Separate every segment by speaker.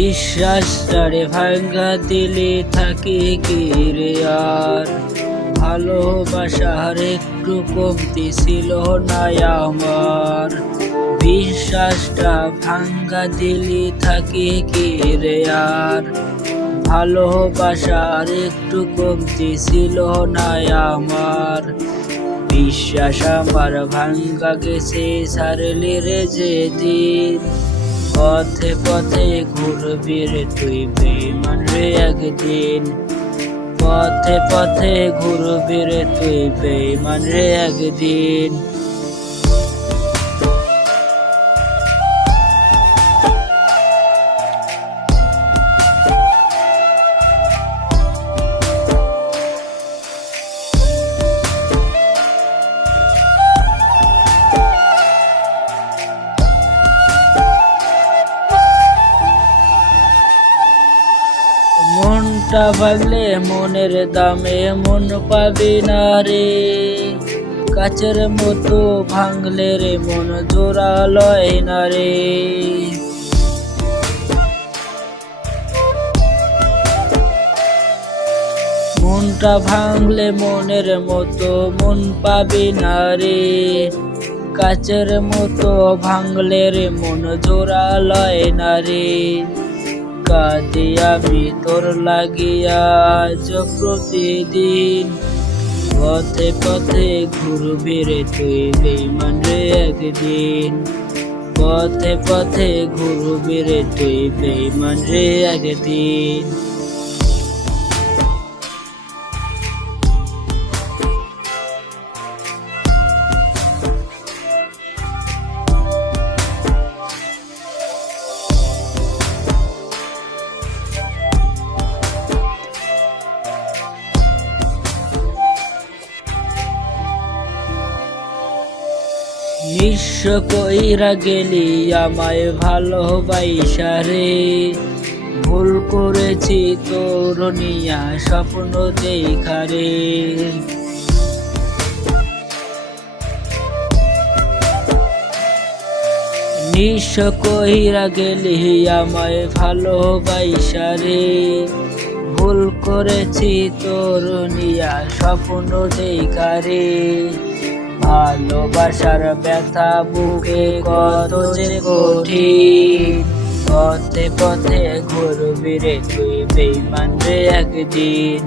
Speaker 1: বিশ্বাসটারে ভাঙ্গা দিলে থাকে কি রে আর ভালোবাসার একটু কমতি ছিল না আমার। বিশ্বাসটা ভাঙ্গা দিলে থাকে কি রে আর ভালোবাসার একটু কমতি ছিল না আমার। বিশ্বাস আমার ভাঙ্গা গেছে, সারলি রে যেদিন। পথে পথে ঘুরবি রে তুই বেমান রে একদিন। পথে পথে ঘুরবি রে তুই বেমান রে একদিন। মনটা ভাগলে মনের দামে মন পাবি না রে। কাচের মতো ভাঙলে রে মন জোড়া লয় না রে। মনটা ভাঙলে মনের মতো মন পাবি না রে। কাচের মতো ভাঙলে রে মন জোড়া লয় না রে। কাঁদি আমি তোর লাগিয়া প্রতিদিন। পথে পথে ঘুরবি রে তুই বেমান রে একদিন। পথে পথে ঘুরবি রে তুই বেমান রে একদিন। নিঃস্ব কইরা গেলি, আমায় ভালোবাইসা রে। ভুল করেছি তোর নিয়া স্বপ্ন দেখা রে। নিঃস্ব কইরা গেলি, আমায় ভালোবাইসা রে। ভুল করেছি তোর নিয়া স্বপ্ন দেখা রে। ভালোবাসার ব্যথা বুকে কত যে কঠিন। পথে পথে ঘুরবি রে তুই, বেইমান রে একদিন।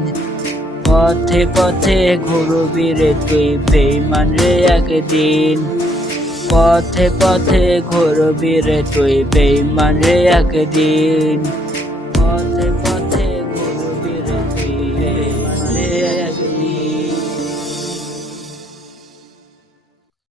Speaker 1: পথে পথে ঘুরবি রে তুই, বেইমান রে একদিন। পথে পথে ঘুরবি রে তুই, বেইমান রে একদিন।